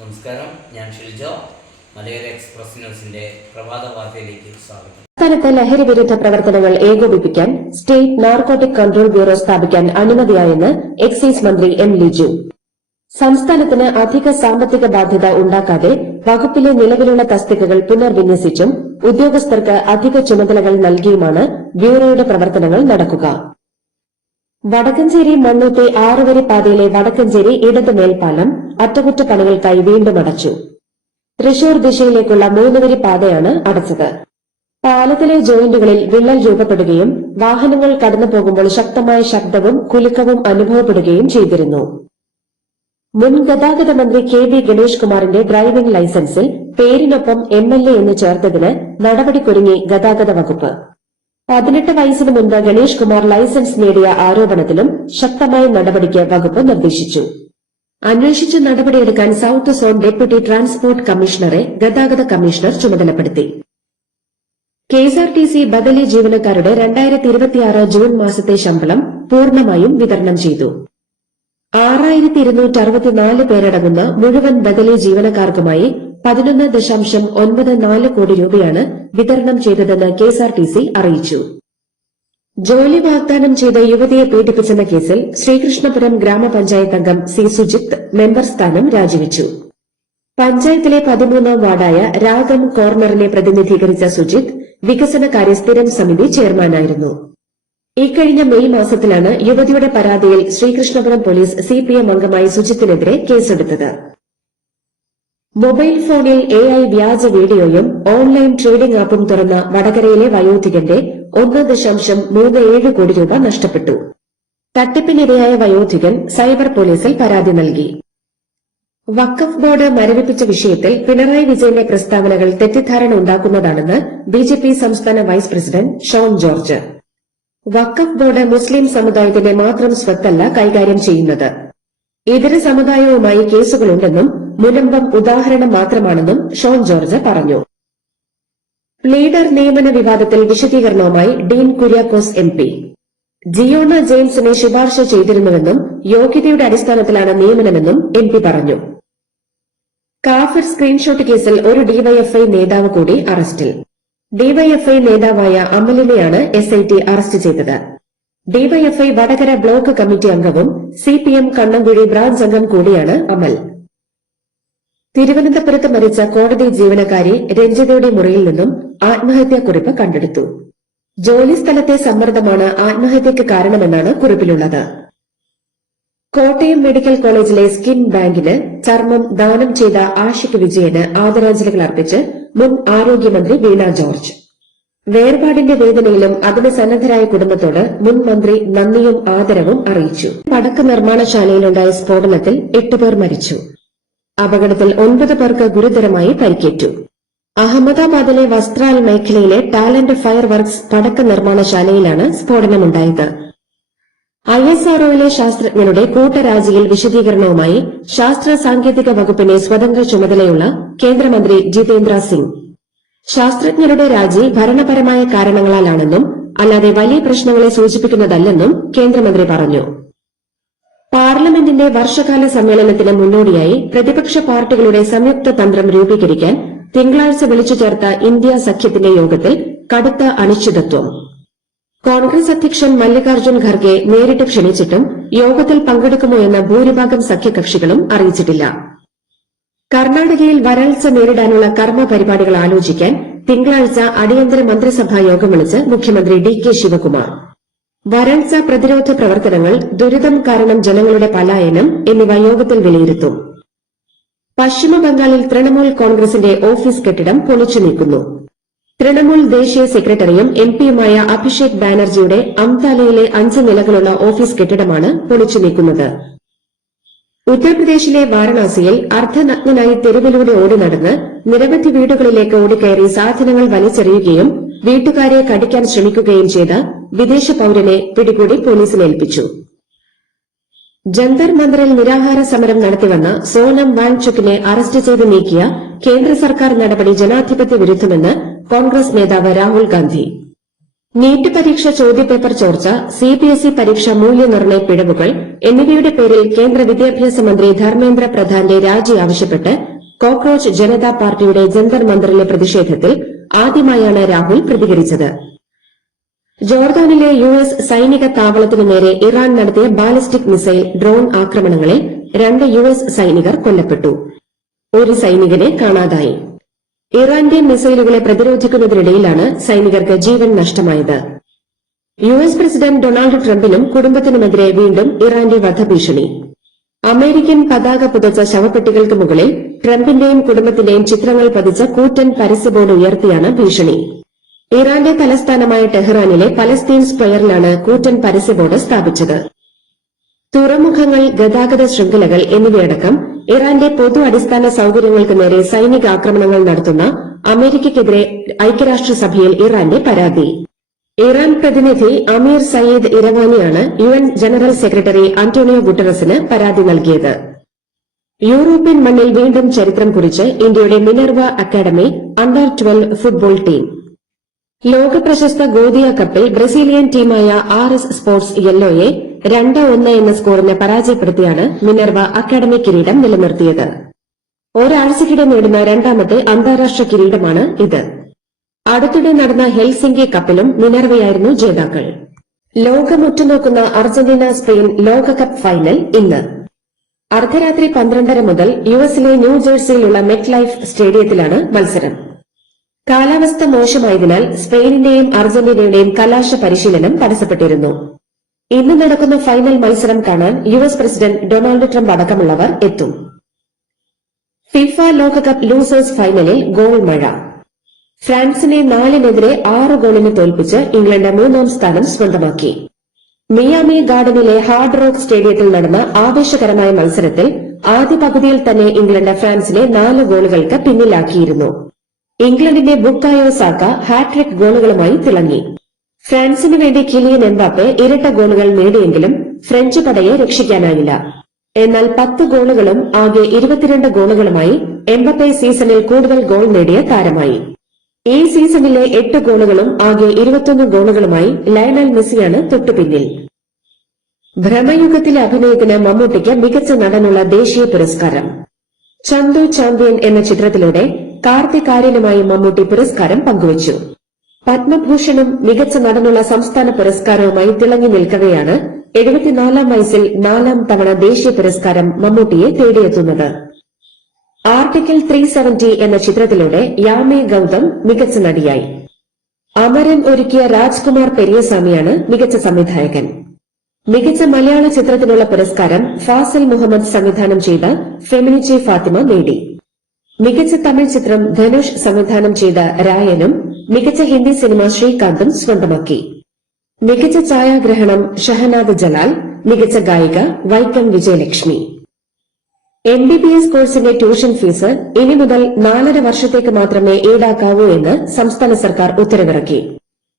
നമസ്കാരം, ഞാൻ ഷിൽജോ. മലയാള എക്സ്പ്രസ് ന്യൂസിന്റെ പ്രഭാത വാർത്തയിലേക്ക് സ്വാഗതം. സംസ്ഥാനത്ത് ലഹരി വിരുദ്ധ പ്രവർത്തനങ്ങൾ ഏകോപിപ്പിക്കാൻ സ്റ്റേറ്റ് നാർക്കോട്ടിക് കൺട്രോൾ ബ്യൂറോ സ്ഥാപിക്കാൻ അനുമതിയായെന്ന് എക്സൈസ് മന്ത്രി എം ലിജു. സംസ്ഥാനത്തിന് അധിക സാമ്പത്തിക ബാധ്യത ഉണ്ടാക്കാതെ വകുപ്പിലെ നിലവിലുള്ള തസ്തികകൾ പുനർവിന്യസിച്ചും ഉദ്യോഗസ്ഥർക്ക് അധിക ചുമതലകൾ നൽകിയുമാണ് ബ്യൂറോയുടെ പ്രവർത്തനങ്ങൾ നടക്കുക. വടക്കഞ്ചേരി മണ്ണൂത്തി 6 വരി പാതയിലെ വടക്കഞ്ചേരി ഇടത് മേൽപ്പാലം അറ്റകുറ്റപ്പണികൾക്കായി വീണ്ടും അടച്ചു. തൃശൂർ ദിശയിലേക്കുള്ള 3 വരി പാതയാണ് അടച്ചത്. പാലത്തിലെ ജോയിന്റുകളിൽ വിള്ളൽ രൂപപ്പെടുകയും വാഹനങ്ങൾ കടന്നുപോകുമ്പോൾ ശക്തമായ ശബ്ദവും കുലുക്കവും അനുഭവപ്പെടുകയും ചെയ്തിരുന്നു. മുൻ ഗതാഗത മന്ത്രി കെ.വി. ഗണേഷ് കുമാറിന്റെ ഡ്രൈവിംഗ് ലൈസൻസിൽ പേരിനൊപ്പം എംഎൽഎ എന്ന് ചേർത്തതിന് നടപടിക്കൊരുങ്ങി ഗതാഗത വകുപ്പ്. 18 വയസ്സിന് മുൻപ് ഗണേഷ് കുമാർ ലൈസൻസ് നേടിയ ആരോപണത്തിലും ശക്തമായ നടപടിക്ക് വകുപ്പ് നിർദ്ദേശിച്ചു. അന്വേഷിച്ച് നടപടിയെടുക്കാൻ സൌത്ത് സോൺ ഡെപ്യൂട്ടി ട്രാൻസ്പോർട്ട് കമ്മീഷണറെ ഗതാഗത കമ്മീഷണർ ചുമതലപ്പെടുത്തി. കെഎസ്ആർടിസി ബദലി ജീവനക്കാരുടെ 2026 ജൂൺ മാസത്തെ ശമ്പളം പൂർണ്ണമായും വിതരണം ചെയ്തു. 6264 പേരടങ്ങുന്ന മുഴുവൻ ബദലി ജീവനക്കാർക്കുമായി 11.94 കോടി രൂപയാണ് വിതരണം ചെയ്തതെന്ന് കെഎസ്ആർടിസി അറിയിച്ചു. ജോലി വാഗ്ദാനം ചെയ്ത യുവതിയെ പീഡിപ്പിച്ചെന്ന കേസിൽ ശ്രീകൃഷ്ണപുരം ഗ്രാമപഞ്ചായത്ത് അംഗം സി സുജിത്ത് മെമ്പർ സ്ഥാനം രാജിവെച്ചു. പഞ്ചായത്തിലെ 13ാം വാർഡായ രാഗം കോർണറിനെ പ്രതിനിധീകരിച്ച സുജിത്ത് വികസനകാര്യ സ്ഥിരം സമിതി ചെയർമാനായിരുന്നു. ഇക്കഴിഞ്ഞ മെയ് മാസത്തിലാണ് യുവതിയുടെ പരാതിയിൽ ശ്രീകൃഷ്ണപുരം പോലീസ് സിപിഎം അംഗമായി സുജിത്തിനെതിരെ കേസെടുത്തത്. മൊബൈൽ ഫോണിൽ AI വ്യാജ വീഡിയോയും ഓൺലൈൻ ട്രേഡിംഗ് ആപ്പും തുറന്ന വടകരയിലെ വയോധികന്റെ 1.37 കോടി രൂപ നഷ്ടപ്പെട്ടു. തട്ടിപ്പിനിരയായ വയോധികൻ സൈബർ പോലീസിൽ പരാതി നൽകി. വഖഫ് ബോർഡ് മരവിപ്പിച്ച വിഷയത്തിൽ പിണറായി വിജയന്റെ പ്രസ്താവനകൾ തെറ്റിദ്ധാരണ ഉണ്ടാക്കുന്നതാണെന്ന് ബിജെപി സംസ്ഥാന വൈസ് പ്രസിഡന്റ് ഷോൺ ജോർജ്. വഖഫ് ബോർഡ് മുസ്ലിം സമുദായത്തിന്റെ മാത്രം സ്വത്തല്ല കൈകാര്യം ചെയ്യുന്നത്. ഇതര സമുദായവുമായി കേസുകളുണ്ടെന്നും മുനമ്പം ഉദാഹരണം മാത്രമാണെന്നും ഷോൺ ജോർജ് പറഞ്ഞു. ലീഡർ നിയമന വിവാദത്തിൽ വിശദീകരണവുമായി ഡീൻ കുര്യാക്കോസ് MP. ജിയോണ ജെയിംസിനെ ശുപാർശ ചെയ്തിരുന്നുവെന്നും യോഗ്യതയുടെ അടിസ്ഥാനത്തിലാണ് നിയമനമെന്നും MP പറഞ്ഞു. കാഫിർ സ്ക്രീൻഷോട്ട് കേസിൽ ഒരു ഡിവൈഎഫ്ഐ നേതാവ് കൂടി അറസ്റ്റിൽ. ഡിവൈഎഫ്ഐ നേതാവായ അമലിനെയാണ് SIT അറസ്റ്റ് ചെയ്തത്. ഡിവൈഎഫ്ഐ വടകര ബ്ലോക്ക് കമ്മിറ്റി അംഗവും CPM കണ്ണങ്കുഴി ബ്രാഞ്ച് അംഗം കൂടിയാണ് അമൽ. തിരുവനന്തപുരത്ത് മരിച്ച കോടതി ജീവനക്കാരി രഞ്ജിതയുടെ മുറിയിൽ നിന്നും ആത്മഹത്യാക്കുറിപ്പ് കണ്ടെടുത്തു. ജോലിസ്ഥലത്തെ സമ്മർദ്ദമാണ് ആത്മഹത്യയ്ക്ക് കാരണമെന്നാണ് കുറിപ്പിലുള്ളത്. കോട്ടയം മെഡിക്കൽ കോളേജിലെ സ്കിൻ ബാങ്കിന് ചർമ്മം ദാനം ചെയ്ത ആഷിക് വിജയന് ആദരാഞ്ജലികൾ അർപ്പിച്ച് മുൻ ആരോഗ്യമന്ത്രി വീണ ജോർജ്. വേർപാടിന്റെ വേദനയിലും അതിന് സന്നദ്ധരായ കുടുംബത്തോട് മുൻ മന്ത്രി നന്ദിയും ആദരവും അറിയിച്ചു. പടക്ക നിർമ്മാണശാലയിലുണ്ടായ സ്ഫോടനത്തിൽ 8 പേർ മരിച്ചു. അപകടത്തിൽ 9 പേർക്ക് ഗുരുതരമായി പരിക്കേറ്റു. അഹമ്മദാബാദിലെ വസ്ത്രാൽ മേഖലയിലെ ടാലന്റ് ഫയർ വർക്ക്സ് പടക്ക നിർമ്മാണശാലയിലാണ് സ്ഫോടനമുണ്ടായത്. ISROയിലെ ശാസ്ത്രജ്ഞരുടെ കൂട്ടരാജിയിൽ വിശദീകരണവുമായി ശാസ്ത്ര സാങ്കേതിക വകുപ്പിനെ സ്വതന്ത്ര ചുമതലയുള്ള കേന്ദ്രമന്ത്രി ജിതേന്ദ്ര സിംഗ്. ശാസ്ത്രജ്ഞരുടെ രാജി ഭരണപരമായ കാരണങ്ങളാലാണെന്നും അല്ലാതെ വലിയ പ്രശ്നങ്ങളെ സൂചിപ്പിക്കുന്നതല്ലെന്നും കേന്ദ്രമന്ത്രി പറഞ്ഞു. പാർലമെന്റിന്റെ വർഷകാല സമ്മേളനത്തിന് മുന്നോടിയായി പ്രതിപക്ഷ പാർട്ടികളുടെ സംയുക്ത തന്ത്രം രൂപീകരിക്കാൻ തിങ്കളാഴ്ച വിളിച്ചു ചേർത്ത ഇന്ത്യ സഖ്യത്തിന്റെ യോഗത്തിൽ കടുത്ത അനിശ്ചിതത്വം. കോൺഗ്രസ് അധ്യക്ഷൻ മല്ലികാർജ്ജുൻ ഖർഗെ നേരിട്ട് ക്ഷണിച്ചിട്ടും യോഗത്തിൽ പങ്കെടുക്കുമോ എന്ന് ഭൂരിഭാഗം സഖ്യകക്ഷികളും അറിയിച്ചിട്ടില്ല. കർണാടകയിൽ വരൾച്ച നേരിടാനുള്ള കർമ്മ പരിപാടികൾ ആലോചിക്കാൻ തിങ്കളാഴ്ച അടിയന്തര മന്ത്രിസഭാ യോഗം വിളിച്ച് മുഖ്യമന്ത്രി DK ശിവകുമാർ. വരൾച്ച പ്രതിരോധ പ്രവർത്തനങ്ങൾ, ദുരിതം കാരണം ജനങ്ങളുടെ പലായനം എന്നിവ യോഗത്തിൽ വിലയിരുത്തും. പശ്ചിമബംഗാളിൽ തൃണമൂൽ കോൺഗ്രസിന്റെ ഓഫീസ് കെട്ടിടം പൊളിച്ചു നീക്കുന്നു. തൃണമൂൽ ദേശീയ സെക്രട്ടറിയും MPയുമായ അഭിഷേക് ബാനർജിയുടെ അംതാലയിലെ 5 നിലകളുള്ള ഓഫീസ് കെട്ടിടമാണ് പൊളിച്ചു നീക്കുന്നത്. ഉത്തർപ്രദേശിലെ വാരണാസിയിൽ അർദ്ധനഗ്നനായി തെരുവിലൂടെ ഓടി നടന്ന് നിരവധി വീടുകളിലേക്ക് ഓടിക്കയറി സാധനങ്ങൾ വലിച്ചെറിയുകയും വീട്ടുകാരെ കടിക്കാൻ ശ്രമിക്കുകയും ചെയ്ത വിദേശ പൌരനെ പിടികൂടി പോലീസിലേൽപ്പിച്ചു. ജന്തർ മന്ദറിൽ നിരാഹാര സമരം നടത്തിവന്ന സോനം വാങ്ചുക്കിനെ അറസ്റ്റ് ചെയ്ത് നീക്കിയ കേന്ദ്ര സർക്കാർ നടപടി ജനാധിപത്യ വിരുദ്ധമെന്ന് കോൺഗ്രസ് നേതാവ് രാഹുൽ ഗാന്ധി. നീറ്റ് പരീക്ഷ ചോദ്യപേപ്പർ ചോർച്ച, സിബിഎസ്ഇ പരീക്ഷ മൂല്യനിർണ്ണയ പിഴവുകൾ എന്നിവയുടെ പേരിൽ കേന്ദ്ര വിദ്യാഭ്യാസ മന്ത്രി ധർമ്മേന്ദ്ര പ്രധാന്റെ രാജി ആവശ്യപ്പെട്ട് കോക്രോച്ച് ജനതാ പാർട്ടിയുടെ ജന്തർ മന്ദറിലെ പ്രതിഷേധത്തിൽ ആദ്യമായാണ് രാഹുൽ പ്രതികരിച്ചത്. ജോർദാനിലെ യുഎസ് സൈനിക താവളത്തിനു നേരെ ഇറാൻ നടത്തിയ ബാലിസ്റ്റിക് മിസൈൽ ഡ്രോൺ ആക്രമണങ്ങളിൽ 2 യുഎസ് സൈനികർ കൊല്ലപ്പെട്ടു. ഒരു സൈനികനെ കാണാതായി. ഇറാന്റെ മിസൈലുകളെ പ്രതിരോധിക്കുന്നതിനിടയിലാണ് സൈനികർക്ക് ജീവൻ നഷ്ടമായത്. യുഎസ് പ്രസിഡന്റ് ഡൊണാൾഡ് ട്രംപിനും കുടുംബത്തിനുമെതിരെ വീണ്ടും ഇറാന്റെ വധഭീഷണി. അമേരിക്കൻ പതാക പുതച്ച ശവപ്പെട്ടികൾക്ക് മുകളിൽ ട്രംപിന്റെയും കുടുംബത്തിന്റെയും ചിത്രങ്ങൾ പതിച്ച കൂറ്റൻ പരസ്യബോർഡ് ഉയർത്തിയാണ് ഭീഷണി. ഇറാന്റെ തലസ്ഥാനമായ ടെഹ്റാനിലെ പലസ്തീൻ സ്ക്വയറിലാണ് കൂറ്റൻ പരസ്യബോർഡ് സ്ഥാപിച്ചത്. തുറമുഖങ്ങൾ, ഗതാഗത ശൃംഖലകൾ എന്നിവയടക്കം ഇറാന്റെ പൊതു അടിസ്ഥാന സൌകര്യങ്ങൾക്ക് നേരെ സൈനിക ആക്രമണങ്ങൾ നടത്തുന്ന അമേരിക്കയ്ക്കെതിരെ ഐക്യരാഷ്ട്രസഭയിൽ ഇറാന്റെ പരാതി. ഇറാൻ പ്രതിനിധി അമീർ സയ്യിദ് ഇറവാനിയാണ് യുഎൻ ജനറൽ സെക്രട്ടറി അന്റോണിയോ ഗുട്ടറസിന് പരാതി നൽകിയത്. യൂറോപ്യൻ മണ്ണിൽ വീണ്ടും ചരിത്രം കുറിച്ച് ഇന്ത്യയുടെ Minerva Academy under 12 football team. ലോക പ്രശസ്ത ഗോദിയ കപ്പിൽ ബ്രസീലിയൻ ടീമായ RS സ്പോർട്സ് യെല്ലോയെ 2-1 എന്ന സ്കോറിന് പരാജയപ്പെടുത്തിയാണ് മിനർവ അക്കാദമി കിരീടം നിലനിർത്തിയത്. ഒരാഴ്ചക്കിടെ നേടുന്ന രണ്ടാമത്തെ അന്താരാഷ്ട്ര കിരീടമാണ് ഇത്. അടുത്തിടെ നടന്ന ഹെൽസിങ്കി കപ്പിലും മിനർവയായിരുന്നു ജേതാക്കൾ. ലോകം ഉറ്റുനോക്കുന്ന അർജന്റീന സ്പെയിൻ ലോകകപ്പ് ഫൈനൽ ഇന്ന് അർദ്ധരാത്രി 12:30 മുതൽ യുഎസിലെ ന്യൂജേഴ്സിയിലുള്ള മെറ്റ് ലൈഫ് സ്റ്റേഡിയത്തിലാണ് മത്സരം. കാലാവസ്ഥ മോശമായതിനാൽ സ്പെയിനിന്റെയും അർജന്റീനയുടെയും കലാശ പരിശീലനം തടസ്സപ്പെട്ടിരുന്നു. ഇന്ന് നടക്കുന്ന ഫൈനൽ മത്സരം കാണാൻ യുഎസ് പ്രസിഡന്റ് ഡൊണാൾഡ് ട്രംപ് അടക്കമുള്ളവർ എത്തും. ഫിഫ ലോകകപ്പ് ലൂസേഴ്സ് ഫൈനലിൽ ഗോൾ മഴ. ഫ്രാൻസിനെ 4-നെതിരെ 6 ഗോളിന് തോൽപ്പിച്ച് ഇംഗ്ലണ്ട് 3ാം സ്ഥാനം സ്വന്തമാക്കി. മിയാമി ഗാർഡനിലെ ഹാർഡ് റോക്ക് സ്റ്റേഡിയത്തിൽ നടന്ന ആവേശകരമായ മത്സരത്തിൽ ആദ്യ പകുതിയിൽ തന്നെ ഇംഗ്ലണ്ട് ഫ്രാൻസിനെ 4 ഗോളുകൾക്ക് പിന്നിലാക്കിയിരുന്നു. ഇംഗ്ലണ്ടിന്റെ ബുക്കായോ സാക്ക ഹാട്രിക് ഗോളുകളുമായി തിളങ്ങി. ഫ്രാൻസിന് വേണ്ടി കിലിയൻ എംബാപ്പെ ഇരട്ട ഗോളുകൾ നേടിയെങ്കിലും ഫ്രഞ്ച് പടയെ രക്ഷിക്കാനായില്ല. എന്നാൽ 10 ഗോളുകളും ആകെ 22 ഗോളുകളുമായി എംബാപ്പെ സീസണിൽ കൂടുതൽ ഗോൾ നേടിയ താരമായി. ഈ സീസണിലെ 8 ഗോളുകളും ആകെ 21 ഗോളുകളുമായി ലയണൽ മെസ്സിയാണ് തൊട്ടുപിന്നിൽ. ഭ്രമയുഗത്തിലെ അഭിനയത്തിന് മമ്മൂട്ടിക്ക് മികച്ച നടനുള്ള ദേശീയ പുരസ്കാരം. ചന്തു ചാമ്പ്യൻ എന്ന ചിത്രത്തിലൂടെ കാർത്തിക് ആര്യനുമായി മമ്മൂട്ടി പുരസ്കാരം പങ്കുവച്ചു. പത്മഭൂഷണും മികച്ച നടനുള്ള സംസ്ഥാന പുരസ്കാരവുമായി തിളങ്ങി നിൽക്കവെയാണ് 74ാം വയസ്സിൽ 4ാം തവണ ദേശീയ പുരസ്കാരം മമ്മൂട്ടിയെ തേടിയെത്തുന്നത്. ആർട്ടിക്കിൾ 370 എന്ന ചിത്രത്തിലൂടെ യാമി ഗൌതം മികച്ച നടിയായി. അമരൻ ഒരുക്കിയ രാജ്കുമാർ പെരിയസ്വാമിയാണ് മികച്ച സംവിധായകൻ. മികച്ച മലയാള ചിത്രത്തിനുള്ള പുരസ്കാരം ഫാസിൽ മുഹമ്മദ് സംവിധാനം ചെയ്ത ഫെമിനിച്ചി ഫാത്തിമ നേടി. മികച്ച തമിഴ് ചിത്രം ധനുഷ് സംവിധാനം ചെയ്ത രായനും മികച്ച ഹിന്ദി സിനിമ ശ്രീകാന്തും സ്വന്തമാക്കി. മികച്ച ഛായാഗ്രഹണം ഷഹനാദ് ജലാൽ, മികച്ച ഗായിക വൈക്കം വിജയലക്ഷ്മി. MBBS കോഴ്സിന്റെ ട്യൂഷൻ ഫീസ് ഇനി മുതൽ 4.5 വർഷത്തേക്ക് മാത്രമേ ഈടാക്കാവൂ എന്ന് സംസ്ഥാന സർക്കാർ ഉത്തരവിറക്കി.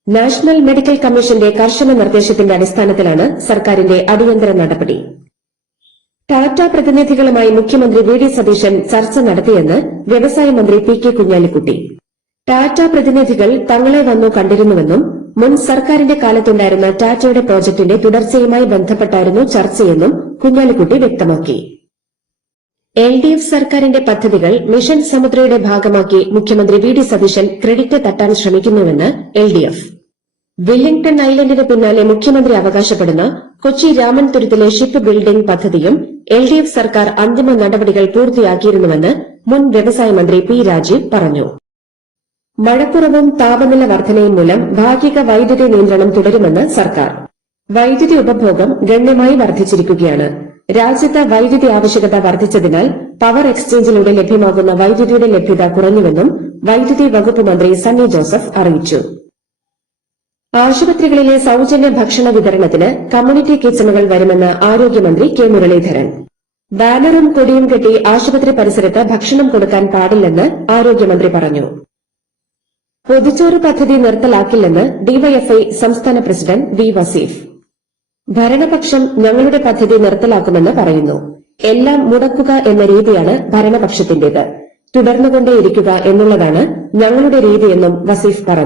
നാഷണൽ മെഡിക്കൽ കമ്മീഷന്റെ കർശന നിർദ്ദേശത്തിന്റെ അടിസ്ഥാനത്തിലാണ് സർക്കാരിന്റെ അടിയന്തര നടപടി. ടാറ്റ പ്രതിനിധികളുമായി മുഖ്യമന്ത്രി വി ഡി സതീശൻ ചർച്ച നടത്തിയെന്ന് വ്യവസായ മന്ത്രി പി കെ കുഞ്ഞാലിക്കുട്ടി. ടാറ്റ പ്രതിനിധികൾ തങ്ങളെ വന്നു കണ്ടിരുന്നുവെന്നും മുൻ സർക്കാരിന്റെ കാലത്തുണ്ടായിരുന്ന ടാറ്റയുടെ പ്രോജക്ടിന്റെ തുടർച്ചയുമായി ബന്ധപ്പെട്ടായിരുന്നു ചർച്ചയെന്നും കുഞ്ഞാലിക്കുട്ടി വ്യക്തമാക്കി. LDF സർക്കാരിന്റെ പദ്ധതികൾ മിഷൻ സമുദ്രയുടെ ഭാഗമാക്കി മുഖ്യമന്ത്രി വി ഡി സതീശൻ ക്രെഡിറ്റ് തട്ടാൻ ശ്രമിക്കുന്നുവെന്ന് LDF. വില്ലിംഗ്ടൺ ഐലൻഡിന് പിന്നാലെ മുഖ്യമന്ത്രി അവകാശപ്പെടുന്ന കൊച്ചി രാമൻതുരത്തിലെ ഷിപ്പ് ബിൽഡിംഗ് പദ്ധതിയും LDF സർക്കാർ അന്തിമ നടപടികൾ പൂർത്തിയാക്കിയിരുന്നുവെന്ന് മുൻ വ്യവസായ മന്ത്രി പി രാജീവ് പറഞ്ഞു. മഴക്കുറവും താപനില വർധനയും മൂലം ഭാഗിക വൈദ്യുതി നിയന്ത്രണം തുടരുമെന്ന് സർക്കാർ. വൈദ്യുതി ഉപഭോഗം ഗണ്യമായി വർദ്ധിച്ചിരിക്കുകയാണ്. രാജ്യത്ത് വൈദ്യുതി ആവശ്യകത വർദ്ധിച്ചതിനാൽ പവർ എക്സ്ചേഞ്ചിലൂടെ ലഭ്യമാകുന്ന വൈദ്യുതിയുടെ ലഭ്യത കുറഞ്ഞുവെന്നും വൈദ്യുതി വകുപ്പ് മന്ത്രി സണ്ണി ജോസഫ് അറിയിച്ചു. ആശുപത്രികളിലെ സൌജന്യ ഭക്ഷണ വിതരണത്തിന് കമ്മ്യൂണിറ്റി കിച്ചണുകൾ വരുമെന്ന് ആരോഗ്യമന്ത്രി കെ മുരളീധരൻ. ബാനറും കൊടിയും കെട്ടി ആശുപത്രി പരിസരത്ത് ഭക്ഷണം കൊടുക്കാൻ പാടില്ലെന്ന് ആരോഗ്യമന്ത്രി പറഞ്ഞു. പൊതിച്ചോറ് പദ്ധതി നിർത്തലാക്കില്ലെന്ന് ഡിവൈഎഫ്ഐ സംസ്ഥാന പ്രസിഡന്റ് വി വസീഫ്. ഭരണപക്ഷം ഞങ്ങളുടെ പദ്ധതി നിർത്തലാക്കുമെന്ന് പറയുന്നു. എല്ലാം മുടക്കുക എന്ന രീതിയാണ് ഭരണപക്ഷത്തിന്റേത്. തുടർന്നുകൊണ്ടേയിരിക്കുക എന്നുള്ളതാണ് ഞങ്ങളുടെ രീതിയെന്നും വസീഫ് പറഞ്ഞു.